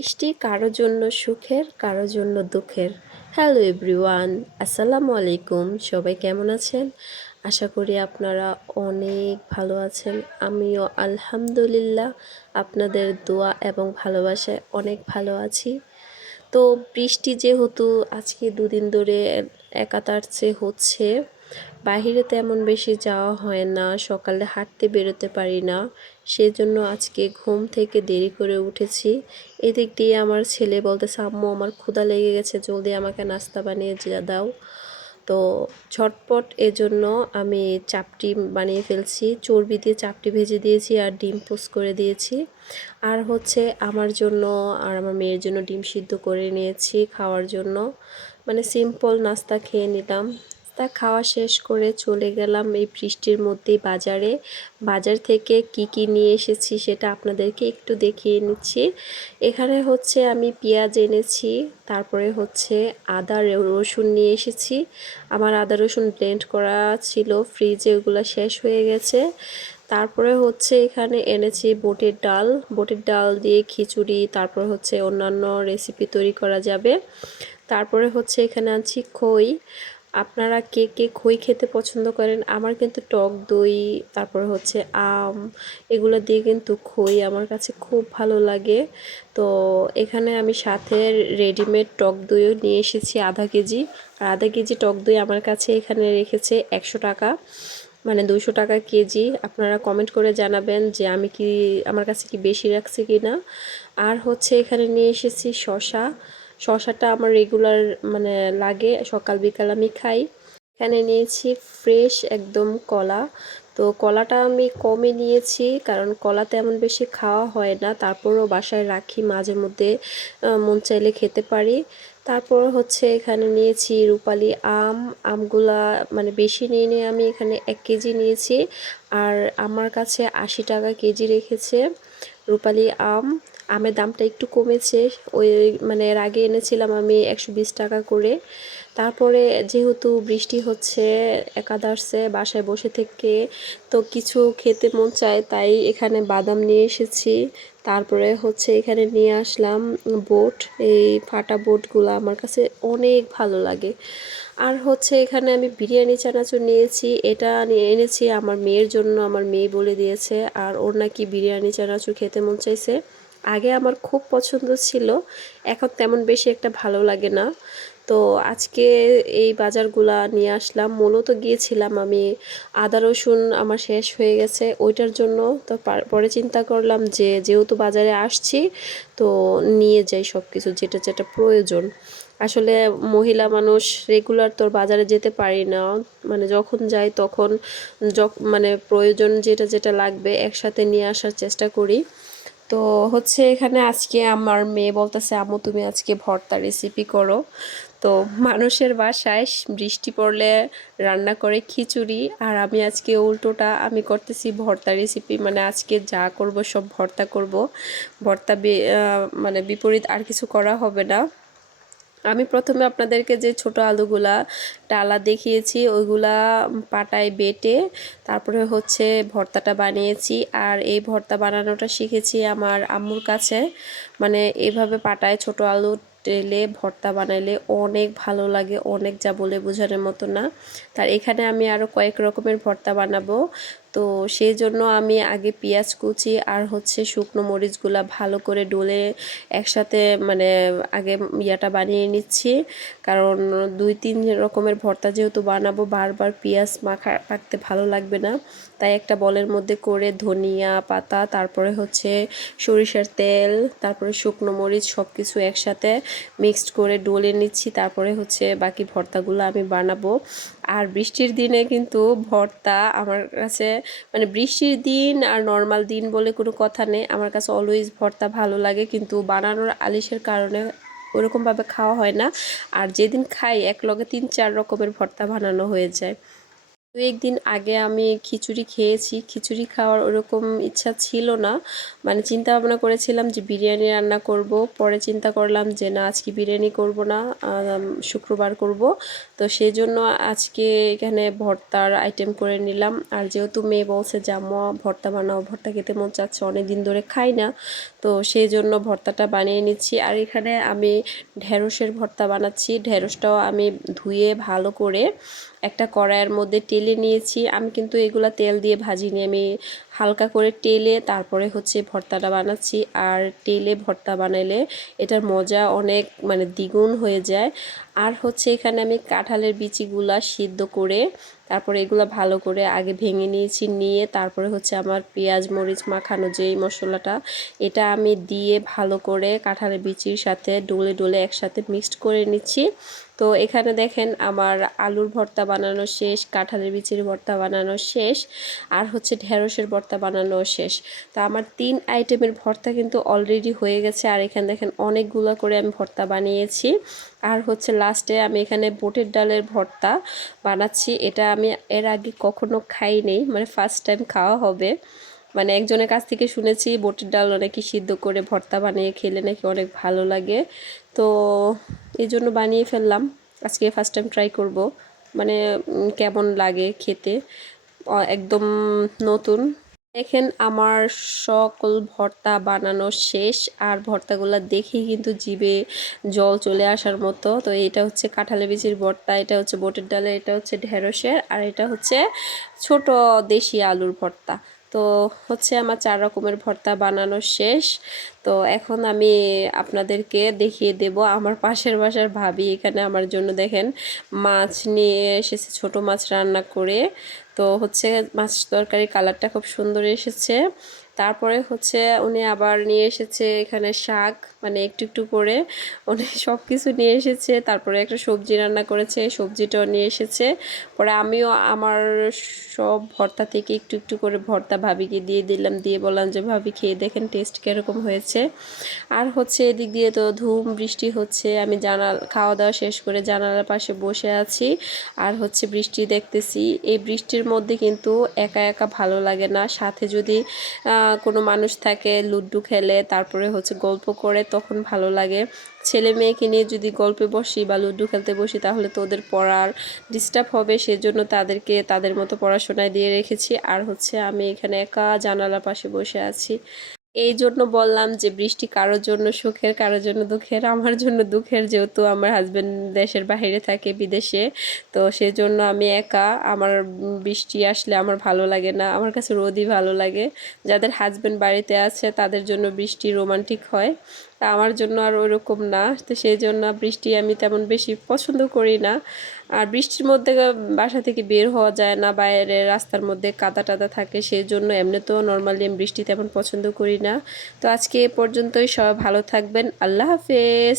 বৃষ্টি কারো জন্য সুখের কারো জন্য দুঃখের। হ্যালো এভরিওয়ান, আসসালামু আলাইকুম। সবাই কেমন আছেন? আশা করি আপনারা অনেক ভালো আছেন। আমিও আলহামদুলিল্লাহ আপনাদের দোয়া এবং ভালোবাসায় অনেক ভালো আছি। তো বৃষ্টি যেহেতু আজকে দুদিন ধরে একাতারচে হচ্ছে, বাহিরে তেমন বেশি যাওয়া হয় না, সকালে হাঁটতে বেরোতে পারি না, সেজন্য আজকে ঘুম থেকে দেরি করে উঠেছি। এদিক দিয়ে আমার ছেলে বলতেছে, আম্মু আমার ক্ষুধা লেগে গেছে, জলদি আমাকে নাস্তা বানিয়ে দাও। তো ঝটপট এজন্য আমি চাপটি বানিয়ে ফেলছি, চর্বি দিয়ে চাপটি ভেজে দিয়েছি আর ডিম পোস্ট করে দিয়েছি। আর হচ্ছে আমার জন্য আর আমার মেয়ের জন্য ডিম সিদ্ধ করে নিয়েছি খাওয়ার জন্য। মানে সিম্পল নাস্তা খেয়ে নিলাম। তা খাওয়া শেষ করে চলে গেলাম এই বৃষ্টির মধ্যেই বাজারে। বাজার থেকে কি কি নিয়ে এসেছি সেটা আপনাদেরকে একটু দেখিয়ে নিচ্ছি। এখানে হচ্ছে আমি পেঁয়াজ এনেছি, তারপরে হচ্ছে আদা রসুন নিয়ে এসেছি। আমার আদা রসুন ব্লেন্ড করা ছিল ফ্রিজে, ওগুলো শেষ হয়ে গেছে। তারপরে হচ্ছে এখানে এনেছি বুটের ডাল দিয়ে খিচুড়ি, তারপর হচ্ছে অন্যান্য রেসিপি তৈরি করা যাবে। তারপরে হচ্ছে এখানে আনছি খই। আপনারা কে কে খই খেতে পছন্দ করেন? আমার কিন্তু টক দই, তারপর হচ্ছে আম, এগুলো দিয়ে কিন্তু খই আমার কাছে খুব ভালো লাগে। তো এখানে আমি সাথে রেডিমেড টক দইও নিয়ে এসেছি আধা কেজি। আর আধা কেজি টক দই আমার কাছে এখানে রেখেছে 100 টাকা, মানে 200 টাকা কেজি। আপনারা কমেন্ট করে জানাবেন যে আমার কাছে কি বেশি রাখছে কি না। আর হচ্ছে এখানে নিয়ে এসেছি শশাটা আমার রেগুলার মানে লাগে, সকাল বিকাল আমি খাই। এখানে নিয়েছি ফ্রেশ একদম কলা। তো কলাটা আমি কমই নিয়েছি, কারণ কলা তেমন বেশি খাওয়া হয় না, তারপরও বাসায় রাখি, মাঝে মধ্যে মন চাইলে খেতে পারি। তারপর হচ্ছে এখানে নিয়েছি রূপালি আমগুলা মানে বেশি নিয়ে আমি এখানে 1 কেজি নিয়েছি। আর আমার কাছে 80 টাকা কেজি রেখেছে রূপালি আমের দামটা একটু কমেছে। ওই মানে এর আগে এনেছিলাম আমি 120 টাকা করে। তারপরে যেহেতু বৃষ্টি হচ্ছে, একাদার্সে বাসায় বসে থেকে তো কিছু খেতে মন চায়, তাই এখানে বাদাম নিয়ে এসেছি। তারপরে হচ্ছে এখানে নিয়ে আসলাম বোট। এই ফাটা বোটগুলো আমার কাছে অনেক ভালো লাগে। আর হচ্ছে এখানে আমি বিরিয়ানি চানাচুর নিয়েছি, এটা নিয়ে এনেছি আমার মেয়ের জন্য, আমার মেয়ে বলে দিয়েছে, আর ওর নাকি বিরিয়ানি চানাচুর খেতে মন চাইছে। আগে আমার খুব পছন্দ ছিল, এখন তেমন বেশি একটা ভালো লাগে না। তো আজকে এই বাজারগুলা নিয়ে আসলাম। মূলত গিয়েছিলাম আমি, আদা রসুন আমার শেষ হয়ে গেছে ওইটার জন্য। তো পরে চিন্তা করলাম যে যেহেতু বাজারে আসছি, তো নিয়ে যাই সব কিছু যেটা যেটা প্রয়োজন। আসলে মহিলা মানুষ রেগুলার তোর বাজারে যেতে পারি না, মানে যখন যাই তখন মানে প্রয়োজন যেটা যেটা লাগবে একসাথে নিয়ে আসার চেষ্টা করি। তো হচ্ছে এখানে আজকে আমার মেয়ে বলতেছে, আম্মু তুমি আজকে ভর্তা রেসিপি করো। তো মানুষের বাসায় বৃষ্টি পড়লে রান্না করে খিচুড়ি, আর আমি আজকে উল্টোটা, আমি করতেছি ভর্তা রেসিপি। মানে আজকে যা করব সব ভর্তা করব, ভর্তা মানে বিপরীত আর কিছু করা হবে না। আমি প্রথমে আপনাদেরকে যে ছোট আলুগুলা ডালা দেখিয়েছি ওইগুলা পাটায় বেটে তারপরে হচ্ছে ভর্তাটা বানিয়েছি। আর এই ভর্তা বানানোটা শিখেছি আমার আম্মুর কাছে। মানে এভাবে পাটায় ছোট আলু টেলে ভর্তা বানাইলে অনেক ভালো লাগে, অনেক, যা বলে বোঝানোর মতো না। তার এখানে আমি আরও কয়েক রকমের ভর্তা বানাবো। তো সেই জন্য আমি আগে পেঁয়াজ কুচি আর হচ্ছে শুকনো মরিচগুলা ভালো করে ডলে একসাথে মানে আগে ইয়াটা বানিয়ে নিচ্ছি। কারণ 2-3 রকমের ভর্তা যেহেতু বানাবো, বারবার পেঁয়াজ মাখতে ভালো লাগবে না। তাই একটা বলের মধ্যে করে ধনিয়া পাতা, তারপরে হচ্ছে সরিষার তেল, তারপরে শুকনো মরিচ সব কিছু একসাথে মিক্সড করে ডলে নিচ্ছি। তারপরে হচ্ছে বাকি ভর্তাগুলো আমি বানাবো। আর বৃষ্টির দিনে কিন্তু ভর্তা আমার কাছে, মানে বৃষ্টির দিন আর নর্মাল দিন বলে কোনো কথা নেই, আমার কাছে অলওয়েজ ভর্তা ভালো লাগে, কিন্তু বানানোর আলিশের কারণে ওরকমভাবে খাওয়া হয় না। আর যেদিন খাই এক লগে 3-4 রকমের ভর্তা বানানো হয়ে যায়। একদিন আগে আমি খিচুড়ি খেয়েছি, খিচুড়ি খাওয়ার ওরকম ইচ্ছা ছিল না, মানে চিন্তা ভাবনা করেছিলাম যে বিরিয়ানি রান্না করব, পরে চিন্তা করলাম যে না আজকে বিরিয়ানি করব না, শুক্রবার করব। তো সেই জন্য আজকে এখানে ভর্তার আইটেম করে নিলাম। আর যেহেতু মেয়ে বলছে যে আম্মু ভর্তা বানাও, ভর্তা খেতে মন চাচ্ছে, অনেক দিন ধরে খাই না, তো সেই জন্য ভর্তাটা বানিয়ে নিচ্ছি। আর এখানে আমি ঢেঁড়সের ভর্তা বানাচ্ছি। ঢেঁড়সটাও আমি ধুয়ে ভালো করে একটা কড়াইয়ের মধ্যে টেলে নিয়েছি। আমি কিন্তু এগুলা তেল দিয়ে ভাজিনি, আমি হালকা করে টেলে তারপরে হচ্ছে ভর্তাটা বানাচ্ছি। আর টেলে ভর্তা বানাইলে এটার মজা অনেক মানে দ্বিগুণ হয়ে যায়। আর হচ্ছে এখানে আমি কাঁঠালের বিচিগুলা সিদ্ধ করে তারপরে এগুলো ভালো করে আগে ভেঙে নিয়েছি, নিয়ে তারপরে হচ্ছে আমার পেঁয়াজ মরিচ মাখানো যেই মশলাটা, এটা আমি দিয়ে ভালো করে কাঁঠালের বিচির সাথে ডলে ডলে একসাথে মিক্সড করে নিচ্ছি। তো এখানে দেখেন আমার আলুর ভর্তা বানানো শেষ, কাঁঠালের বিচির ভর্তা বানানো শেষ, আর হচ্ছে ঢেঁড়সের ভর্তা বানানো শেষ। তো আমার 3 আইটেমের ভর্তা কিন্তু অলরেডি হয়ে গেছে। আর এখানে দেখেন অনেকগুলো করে আমি ভর্তা বানিয়েছি। আর হচ্ছে লাস্টে আমি এখানে বুটের ডালের ভর্তা বানাচ্ছি। এটা আমি এর আগে কখনো খাইনি, মানে ফার্স্ট টাইম খাওয়া হবে। মানে একজনের কাছ থেকে শুনেছি বুটের ডাল নাকি সিদ্ধ করে ভর্তা বানিয়ে খেলে নাকি অনেক ভালো লাগে। তো এই জন্য বানিয়ে ফেললাম, আজকে ফার্স্ট টাইম ট্রাই করব, মানে কেমন লাগে খেতে, একদম নতুন। দেখেন আমার সকল ভর্তা বানানো শেষ। আর ভর্তাগুলো দেখেই কিন্তু জিভে জল চলে আসার মতো। তো এটা হচ্ছে কাঁঠালের বিচির ভর্তা, এটা হচ্ছে বুটের ডালের, এটা হচ্ছে ঢেঁড়সের, আর এটা হচ্ছে ছোট দেশি আলুর ভর্তা। তো হচ্ছে আমার 4 রকমের ভর্তা বানানো শেষ। তো এখন আমি আপনাদেরকে দেখিয়ে দেব আমার পাশের বাসার ভাবি এখানে আমার জন্য দেখেন মাছ নিয়ে এসেছে, ছোট মাছ রান্না করে। তো হচ্ছে মাছ তরকারি কালারটা খুব সুন্দর এসেছে। তারপরে হচ্ছে উনি আবার নিয়ে এসেছে এখানে শাক, মানে একটু একটু করে উনি সব কিছু নিয়ে এসেছে। তারপরে একটা সবজি রান্না করেছে, সবজিটাও নিয়ে এসেছে। পরে আমিও আমার সব ভর্তা থেকে একটু একটু করে ভর্তা ভাবিকে দিয়ে দিলাম, দিয়ে বললাম যে ভাবি খেয়ে দেখেন টেস্ট কীরকম হয়েছে। আর হচ্ছে এদিক দিয়ে তো ধুম বৃষ্টি হচ্ছে, আমি খাওয়া দাওয়া শেষ করে জানালার পাশে বসে আছি আর হচ্ছে বৃষ্টি দেখতেছি। এই বৃষ্টির মধ্যে কিন্তু একা একা ভালো লাগে না, সাথে যদি কোনো মানুষ থাকে লুডো খেলে তারপরে হচ্ছে গল্প করে তখন ভালো লাগে। ছেলে মেয়েকে নিয়ে যদি গল্পে বসি বা লুডো খেলতে বসি তাহলে তো ওদের পড়ার ডিস্টার্ব হবে, সেজন্য তাদেরকে তাদের মতো পড়াশোনায় দিয়ে রেখেছি। আর হচ্ছে আমি এখানে একা জানালার পাশে বসে আছি। এই জন্য বললাম যে বৃষ্টি কারোর জন্য সুখের কারোর জন্য দুঃখের। আমার জন্য দুঃখের, যেহেতু আমার হাজবেন্ড দেশের বাইরে থাকে বিদেশে, তো সেজন্য আমি একা। আমার বৃষ্টি আসলে আমার ভালো লাগে না, আমার কাছে রোদই ভালো লাগে। যাদের হাজবেন্ড বাড়িতে আছে তাদের জন্য বৃষ্টি রোমান্টিক হয়, তা আমার জন্য আর ওইরকম না। তো সেই জন্য বৃষ্টি আমি তেমন বেশি পছন্দ করি না। আর বৃষ্টির মধ্যে বাসা থেকে বের হওয়া যায় না, বাইরে রাস্তার মধ্যে কাদা টাদা থাকে, সেই জন্য এমনিতেও নর্মালি আমি বৃষ্টি তেমন পছন্দ করি না। তো আজকে এ পর্যন্তই, সবাই ভালো থাকবেন, আল্লাহ হাফেজ।